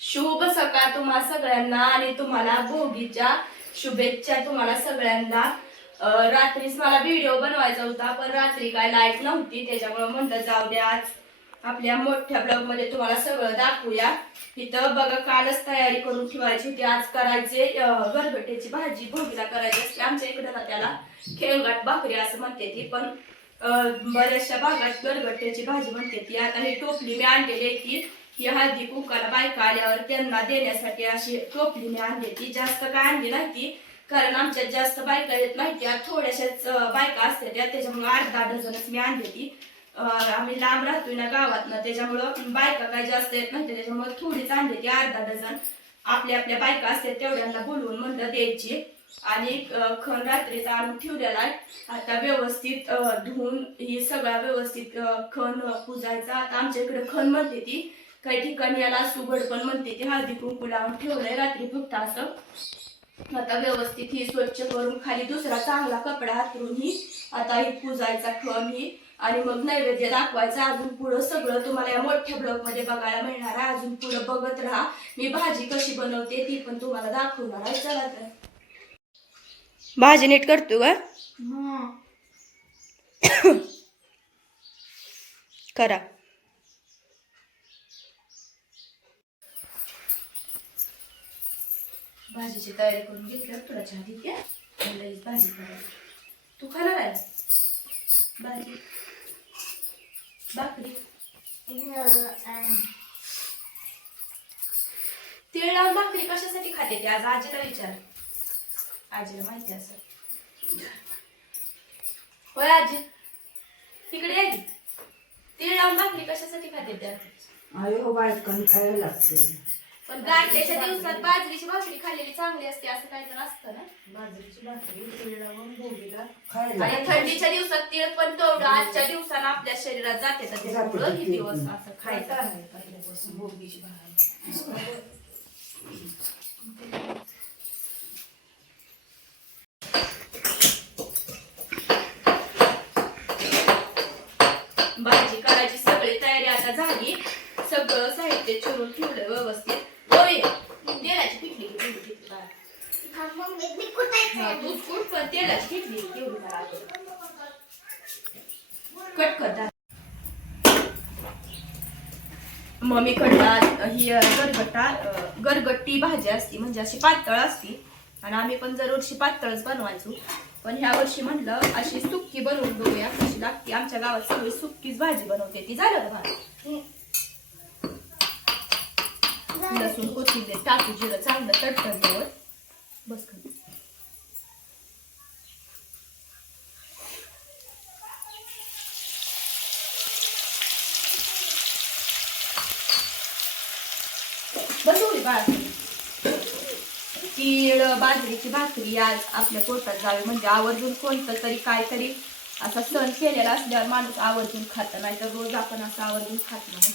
शुभ सकाळ तुम्हा सगळ्यांना आणि तुम्हाला भोगीच्या शुभेच्छा तुम्हाला सगळ्यांना. रात्रीच मला व्हिडिओ बनवायचा होता पण रात्री काय लाइट नव्हती त्याच्यामुळे म्हणलं जाऊ द्या आज आपल्या मोठ्या ब्लॉगमध्ये तुम्हाला सगळं दाखवूया. इथं बघा कालच तयारी करून ठेवायची होती. आज करायचे अं, गरगट्याची भाजी भोगीला करायची असते. आमच्या इकडे ना त्याला खेळगाट भाकरी असं म्हणते ती पण बऱ्याचशा भागात गरगट्याची भाजी म्हणते ती. आता ही टोपली मी आणलेली आहे ती. ही हळदी कुकाला बायका आल्यावर त्यांना देण्यासाठी अशी टोपली मी आणली. ती जास्त काय आणली नाही ती कारण आमच्यात जास्त बायका येत नाही त्या. थोड्याशाच बायका असतात त्या त्याच्यामुळे अर्धा डझनच मी आणली ती. आम्ही लांब राहतोय ना गावात ना त्याच्यामुळं बायका काय जास्त येत नाही त्याच्यामुळे थोडीच आणली ती अर्धा डझन. आपल्या आपल्या बायका असतात तेवढ्यांना बोलवून म्हणलं द्यायची. आणि खण रात्रीचा आणून ठेवलेला आहे. आता व्यवस्थित धुवून ही सगळा व्यवस्थित खण पुजायचा. आता आमच्या इकडे खण म्हणते ती. काही ठिकाणी याला सुगड पण म्हणते. ती हळदी कुंकू लावून ठेवलंय. रात्री फक्त असं. आता व्यवस्थित ही स्वच्छ करून खाली दुसरा चांगला कपडा हातरून ही आता ही पुजायचा खण ही. आणि मग नैवेद्य दाखवायचा. अजून पुढं सगळं तुम्हाला या मोठ्या ब्लॉगमध्ये बघायला मिळणार आहे. अजून पुढं बघत राहा. मी भाजी कशी बनवते ती पण तुम्हाला दाखवणार आहे. चला तर. भाजी नीट करतो का? करा. भाजीची तयारी करून घेतलं तुला चहा देते. आणि लगेच भाजी करायची तू खाणार आहे? भाजी. भाकरी. तिळ लावून भाकरी कशासाठी खाते ते आज आजीला विचार. आजीला माहिती असं. होय आजी? तिकडे आहे तिळ लावून भाकरी कशासाठी खाते त्या अयो हो, बायकांनी खायला लागते. पण गाठल्याच्या दिवसात बाजरीची भाकरी खाल्लेली चांगली असते असं काहीतरी असतं ना? बाजरीची भाकरी खायला. आणि थंडीच्या दिवसात तीळ पण तेवढं आजच्या दिवसानं आपल्या शरीरात जाते तर त्याच्यामुळं ही दिवस असं खायचं. पहिल्यापासून भाकरी. भाजी करायची सगळी तयारी आता झाली. सगळं साहित्य चिरून ठेवलं व्यवस्थित होय तेलाची पिठली केवढी पिठली बाळा. हा, तू कुट पण तेलाची पिठली केवढी बाळा. कट करतात मम्मी कडला ही गरगट्टा गरगट्टी भाजी असती म्हणजे अशी पातळ असती. आणि आम्ही पण दरवर्षी पातळच बनवायचो. पण ह्या वर्षी म्हणलं अशी सुक्की बनवून बघूया कशी लागते. आमच्या गावात सगळी सुक्कीच भाजी बनवते. ती झालं का लसूण कोथिंबीर टाकू जिरं चांगलं तडतडल्यावर. बस खाली. तीळ बाजरीची भाकरी आज आपल्या पोटात जावी. म्हणजे आवर्जून कोणतं तरी काहीतरी असा सण केलेला असल्यावर माणूस आवर्जून खातं नाही तर रोज आपण असं आवर्जून खात नाही.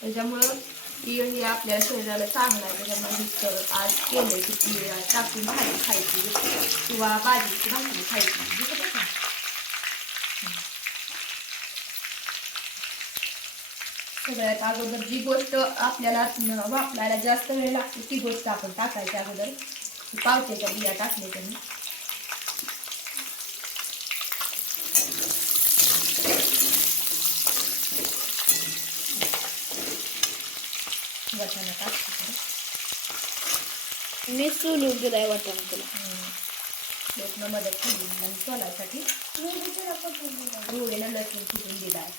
त्याच्यामुळं तीळ हे आपल्या शरीराला चांगलं आहे. त्याच्यामुळे आज केलं की तीळ टाकून भाजी खायची किंवा बाजरीची भाकरी खायची हे बघा का? सगळ्यात अगोदर जी गोष्ट आपल्याला वापरायला जास्त वेळ लागते ती गोष्ट आपण टाकायची अगोदर. पावट्याच्या बिया टाकले त्यांनी मी सोलून दिलाय वाटण तुला. लोकनं मदत केली आणि सोलासाठी रोडीनं लसूण फुटून दिलाय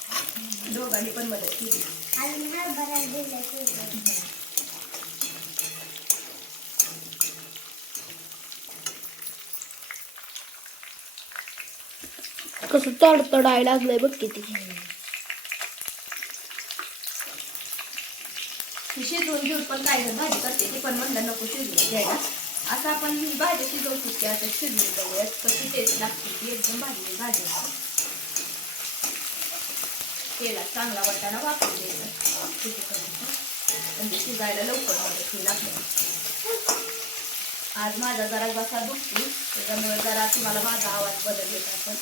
दोघांनी पण मदत केली. कसं तडतडायला लागलंय बघ किती. शिजवून घेऊन पण काय भाजी करते ती पण म्हणलं नको शिजवून द्यायला. असं आपण ही भाजी शिजवू शकते आता शिजवून बघूयात. कशी टेस्ट लागते ती एकदम भाजी भाजी. तेलात चांगला वाटाणा वापरून द्यायचा. म्हणजे शिजायला लवकर मदत होईल आपल्याला. आज माझा जरा बसा दुखतो त्याच्यामुळे जरा तुम्हाला माझा आवाज बदल येत असेल.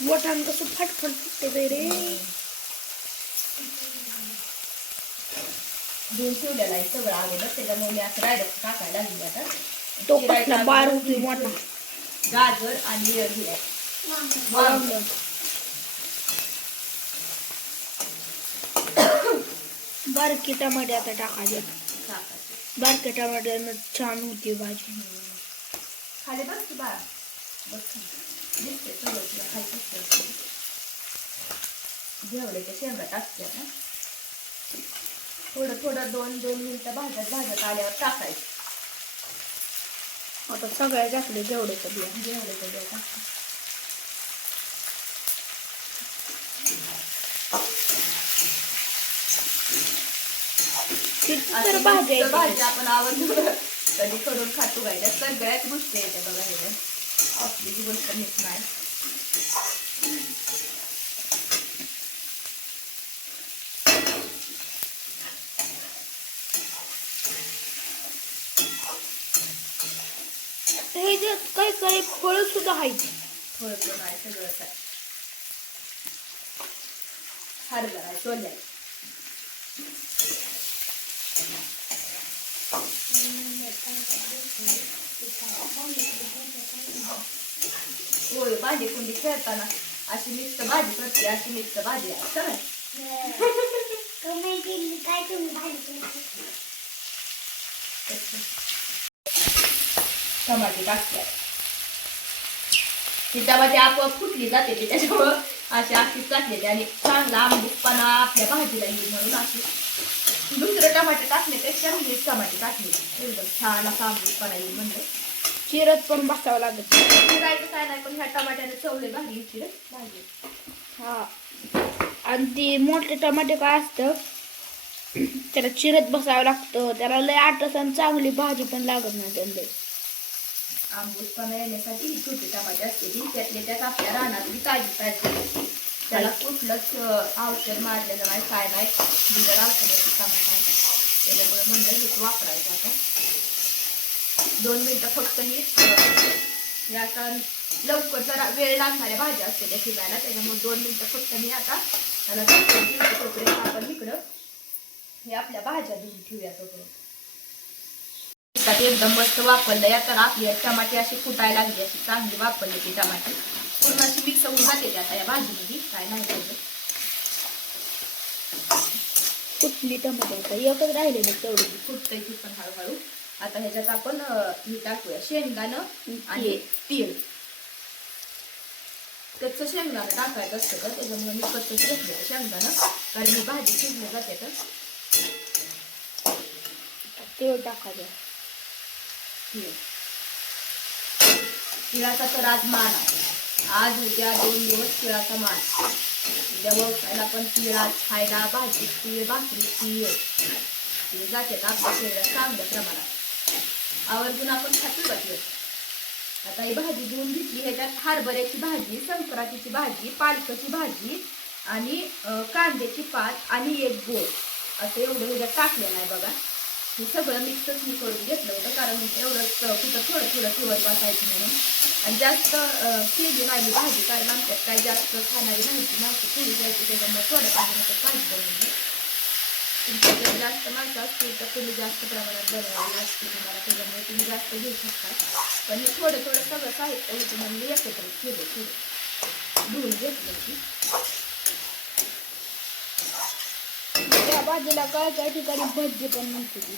मोठान कसं फटफट फुटते रे. धुवून ठेवलेला आहे सगळं अगोदर. त्याच्यामुळे मी असं डायरेक्ट टाकायला लागली आता. तो चिरायचं कसला बार अगोदर होती मोठा गाजर आणि आहे. वांग. बारकी टमाटे आता टाकायचे. बारक्या टमाट्यानं छान होती भाजी. खाली बस की बाळा. बस. दिसते सगळं तुला खाली बसते जेवढ्याच्या शेंगा टाकते ना. थोडं थोडं दोन दोन मिनिटं भाजत भाजत आल्यावर टाकायचं. आता सगळ्या टाकले जेवढे कधी बिया किती तर अशी भाजी मस्त भाजी आहे आपण आवडलं कधी करून खातो त्या सगळ्याच गोष्टी येत्या बघा आपली गोष्ट मीच नाही. ह्याच्यात काही काही फळ सुद्धा आहेत थोडं थोडं आहे सगळं काय हरभरा आहे सोल्या आहे. होय भाजी कुंडी खेळताना अशी मिक्स भाजी करते अशी मिक्स भाजी आहे चला टमाटे टाकते ती टमाटे आपोआप फुटली जाते ती त्याच्यामुळं अशी अशीच टाकलेली आणि चांगला आंबूसपणा आपल्या भाजीला येईल म्हणून अशी दुसरं टमाटे टाकण्यापेक्षा मी टमाटे टाकले. एकदम छान असा आंबूसपणा येईल म्हणजे चिरत पण बसावं लागत. चिरायचं काय नाही पण ह्या टमाट्याने चवले भाजी चिरत. भाजी हा. आणि ती मोठे टमाटे काय असतं त्याला चिरत बसावं लागतं. त्याला लय आटस आणि चांगली भाजी पण लागत नाही त्यांना लय. आंबूसपणा येण्यासाठी ही छोटी टमाटे असते ती. त्यातले त्यात आपल्या रानातली ताजी ताजी त्याला कुठलंच औषध मारलेलं नाही काय नाही. बिगर औषधाची टमाटा आहे त्याच्यामुळे म्हणलं हेच वापरायचं आता. दोन मिनिटं फक्त ही हे आता लवकर जरा वेळ लागणाऱ्या भाज्या असते त्या शिजायला. त्याच्यामुळे दोन मिनिटं फक्त मी आता त्याला. तोपर्यंत आपण इकडं हे आपल्या भाज्या धुवून ठेवूया तोपर्यंत. त्यात एकदम मस्त वापरलं. या तर आपली टमाटे अशी फुटायला लागली अशी चांगली वापरली ती टमाटे. पूर्ण अशी मिक्स होऊन जाते ती आता या भाजीमध्ये. काय नाही कुठली टमाटे एकच राहिलेले तेवढे. फुटतंय ती पण हळूहळू. आता ह्याच्यात आपण हे टाकूया. शेंगदाणं आणि तीळ. कच्चं शेंगदाणं टाकायचं असतं का? त्याच्यामुळे मी कच्चं घेतलं शेंगदाणं. कारण ही भाजी शिजली जाते तर. तेवढं टाकायचं. तीळ तिळाचा तर आज मान आहे. आज उद्या दोन दिवस तिळाचा मान उद्या मग पण तिळा खायला भाजी तीळ भाकरी तीळ. तीळ जाते आपल्या शरीरात चांगल्या प्रमाणात. आवर्जून आपण खातो का आता ही भाजी धुवून घेतली. ह्याच्यात हरभऱ्याची भाजी संक्रांतीची भाजी पालकाची भाजी आणि कांद्याची पात आणि एक गोड. असं एवढं ह्याच्यात टाकलेलं आहे बघा. हे सगळं मिक्सच मी करून घेतलं होतं. कारण एवढंच कुठं थोडं थोडं ठेवत बसायचं म्हणून. आणि जास्त केली भाजी कारण आमच्यात काही जास्त खाणारी माहिती माहिती थोडी जायची त्याच्यामुळे थोडं पाहिजे भाजी बनवली तुमच्या जर जास्त माणसं असतील तर तुम्ही जास्त प्रमाणात बनवायला असते तुम्हाला त्याच्यामुळे तुम्ही जास्त घेऊ शकता. पण मी थोडं थोडं सगळं साहित्य होतं म्हणून मी एकत्र केलं थोडं. धुवून घेतलं की त्या भाजीला काय काय ठिकाणी भजी पण म्हणते ती.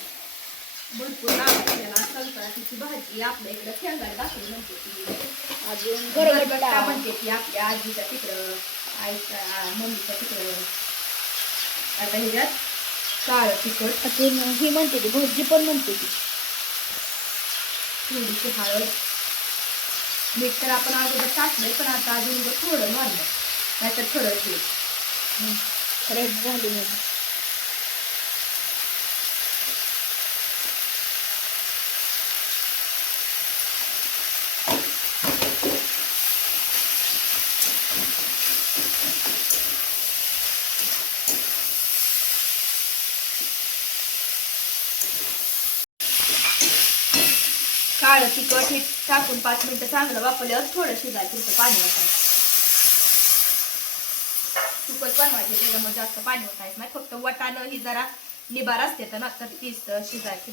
भरपूर संक्रांतीची भाजी आपल्या इकडे शेंगाड दाखवली म्हणते ती. अजून गरगट्टा म्हणते ती आपल्या आजीच्या तिकडं आईच्या मम्मीच्या तिकडं. आता ह्याच्यात काळं तिखट. अजून ही म्हणते ती भजी पण म्हणते ती. थोडीशी हळद. मीठ तर आपण अगोदर टाकलंय पण आता अजून थोडं वाढलं नाहीतर खरं ते खरंच झाली म्हणजे काळं तिखट हे टाकून पाच मिनटं चांगलं वापरल्यावर थोडं शिजायचं तिथं पाणी वाटायचं सुकत बनवायचे त्याच्यामुळे जास्त पाणी वाटायचं नाही. फक्त वटाणं ही जरा निबार असते तर ना तर तीच शिजायची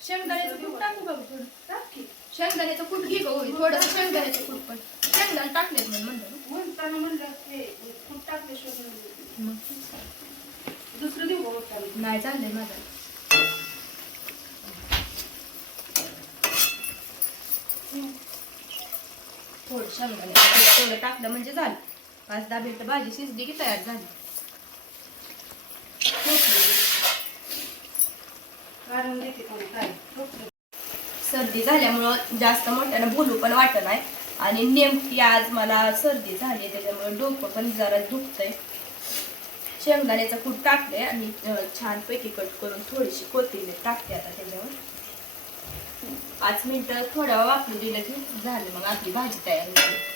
शेंगदाण्याचं कूट टाकू बघ थोडं शेंगदाण्याचं कूट घे गं थोडं शेंगदाण्याचं कूट पण. शेंगदाणे टाकलेत म्हणून म्हणलं. म्हणलं दुसरं देऊ नाही चाललंय माझं. थोडं शेंगदाणे टाकलं म्हणजे झालं. पाच दहा मिनिटं भाजी शिजली की तयार झाली. कारण देते कोणी काय ठोकलं. सर्दी झाल्यामुळं जास्त मोठ्यानं बोलू पण वाटत नाही. आणि नेमकी आज मला सर्दी झाली त्याच्यामुळे डोकं पण जरा दुखतंय. शेंगदाण्याचं कूट टाकले आणि छान छानपैकी कट करून थोडीशी कोथिंबीर टाकते आता त्याच्यावर. पाच मिनिटं थोडा वेळ वापरू दिलं की झालं मग आपली भाजी तयार होते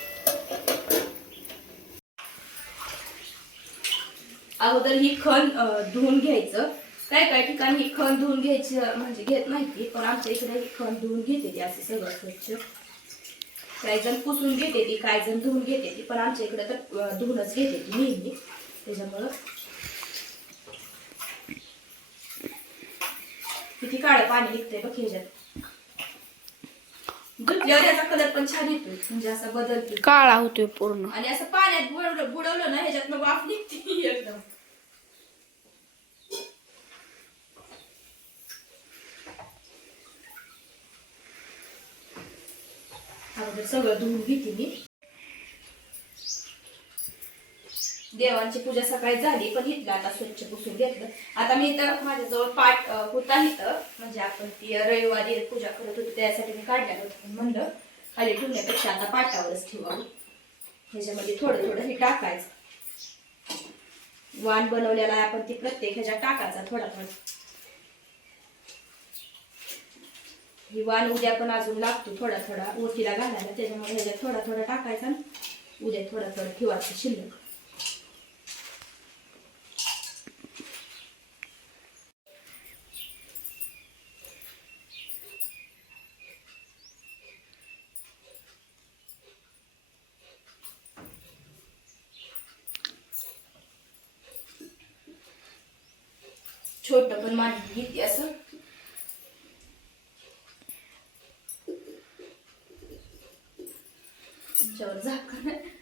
अगोदर ही खण धुवून घ्यायचं. काय काय ठिकाणी ही खण धुवून घ्यायची म्हणजे घेत नाही पण आमच्या इकडे ही खण धुवून घेते ती असं सगळं स्वच्छ. काही जण पुसून घेते ती काही जण धुवून घेते ती पण आमच्या इकडे तर धुवूनच घेते ती नेहमी. त्याच्यामुळं किती काळं पाणी निघतंय बघ ह्याच्यात. धुतल्यावर याचा कलर पण छान येतोय म्हणजे असं बदलतो काळा होतोय पूर्ण. आणि असं पाण्यात बुडवलं बुडवलं ना ह्याच्यातनं वाफ निघते एकदम अगोदर सगळं धुवून घेते मी देवांची पूजा सकाळी झाली पण इथलं आता स्वच्छ पुसून घेतलं. आता मी तर माझ्याजवळ पाठ होता इथं. म्हणजे आपण ती रविवारी पूजा करत होतो त्यासाठी मी काढल्या होतं म्हणलं खाली ठेवण्यापेक्षा आता पाटावरच ठेवावं. ह्याच्यामध्ये थोडं थोडं हे टाकायचं. वाण बनवलेला आहे आपण ती प्रत्येक ह्याच्यात टाकायचा थोडा थोडा. ही वाण उद्या पण अजून लागतो थोडा थोडा. ओटीला घालायला त्याच्यामुळे ह्याच्यात थोडा थोडा टाकायचा आणि उद्या थोडा थोडा ठेवायचं शिल्लक. छोट पण माझी घेते असं त्याच्यावर झाकण आहे.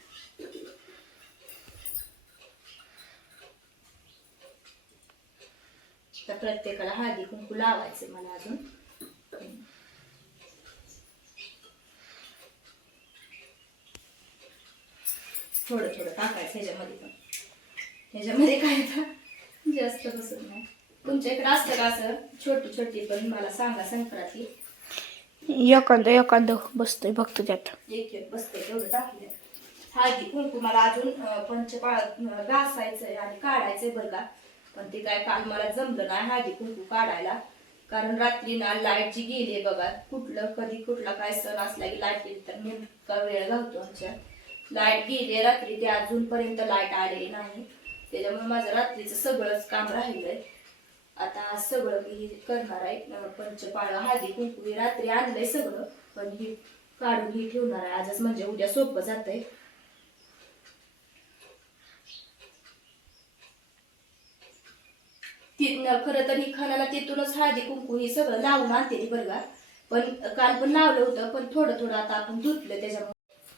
तर प्रत्येकाला हळदी कुंकू लावायचं मला अजून. थोडं थोडं टाकायचं ह्याच्यामध्ये पण. ह्याच्यामध्ये काय तर जास्त बसत नाही. तुमच्या इकडे असतं का असं? छोटी छोटी पण मला सांगा संक्रांती. एखादं एखादं बसतंय फक्त त्यात. एक एक बसते तेवढं टाकले हळदी कुंकू मला अजून पंचपाळ घासायचंय आणि काढायचंय बरं का. पण ते काय काल मला जमलं नाही हळदी कुंकू काढायला. कारण रात्री ना लाइट जी गेली बघा कुठलं कधी कुठला काय सण असला की लाइट गेली तर नेमका वेळ घालतो आमच्या. लाइट गेली रात्री ते अजूनपर्यंत लाइट आलेली नाही. त्याच्यामुळे माझं रात्रीचं सगळंच काम राहिलंय. आता सगळं मी करणार आहे. पंचपाळ हळदी कुंकू हे रात्री आणलंय सगळं. पण ही काढून ही ठेवणार आहे. आजच म्हणजे उद्या सोपं आहे तिथनं खरं तर ही खानाला तिथूनच हळदी कुंकू हे सगळं लावून आणते ती बरं का. पण काल पण लावलं होतं पण थोडं थोडं आता आपण धुतलं त्याच्यामुळे.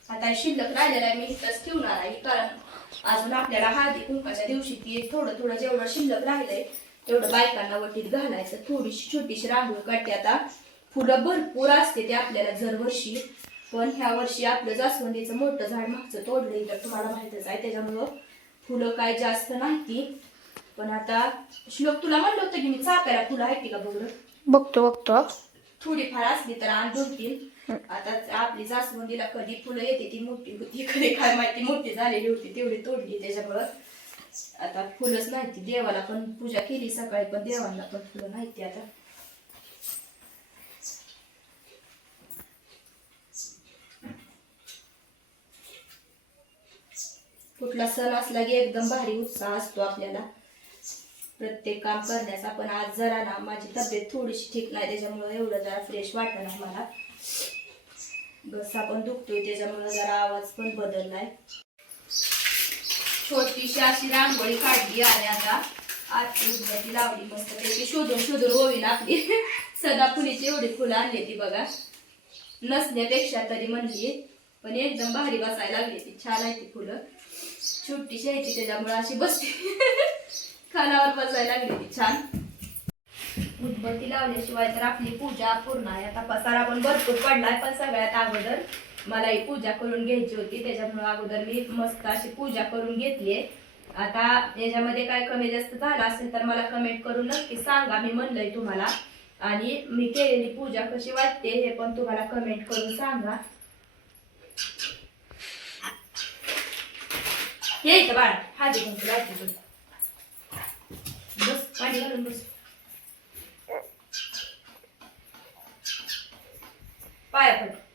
आता शिल्लक राहिलेलं आहे मी इथंच ठेवणार आहे कारण अजून आपल्याला हळदी कुंकाच्या दिवशी ती थोडं थोडं जेवढं शिल्लक राहिलंय तेवढं बायकांना वटीत घालायचं. थोडीशी छोटीशी रांगोळी काढते आता. फुलं भरपूर असते ते आपल्याला दरवर्षी. पण ह्या वर्षी आपलं जास्वंदीचं मोठं झाड मागचं तोडलं तर तुम्हाला माहितच आहे त्याच्यामुळं फुलं काय जास्त नाही ती. पण आता श्लोक तुला म्हणलं होतं की मी चाप्याला फुलं आहेत का बघ बघतो बघतो. थोडीफार असली तर आण दोन तीन. आता आपली जास्वंदीला कधी फुलं येते ती मोठी होती. कधी काय माहिती मोठी झालेली होती तेवढी तोडली त्याच्यामुळं. आता फुलंच नाही ती देवाला पण पूजा केली सकाळी पण देवाला पण फुलं नाही ती आता. कुठला सण असला की एकदम भारी उत्साह असतो आपल्याला. प्रत्येक काम करण्याचा पण आज जरा ना माझी तब्येत थोडीशी ठीक नाही त्याच्यामुळं एवढं जरा फ्रेश वाटत नाही मला. घसा पण दुखतोय त्याच्यामुळं जरा आवाज पण बदललाय. छोटीशी अशी रांगोळी काढली आणि आता. आरती उदबत्ती लावली मस्त त्याची शोधून शोधून होईना आपली. सदा सदाफुलीची एवढी फुलं आणली ती बघा. नसण्यापेक्षा तरी म्हणली. पण एकदम भारी बसायला लागली ती. छान आहे ती फुलं. छोटीशी यायची त्याच्यामुळं त्याच्यामुळे अशी बसते. खानावर बसायला गेली. छान. उदबत्ती लावल्याशिवाय तर आपली पूजा पूर्ण आहे. आता पसारा पण भरपूर पडलाय पण सगळ्यात अगोदर मला ही पूजा करून घ्यायची होती. त्याच्यामुळे अगोदर मी मस्त अशी पूजा करून घेतलीये आता याच्यामध्ये काय कमी जास्त झालं असेल तर मला कमेंट करून नक्की सांगा. मी म्हणलंय तुम्हाला. आणि मी केलेली पूजा कशी वाटते हे पण तुम्हाला कमेंट करून सांगा. हे बाळ हा दे तुला बस पाणी घालून बस पाया पड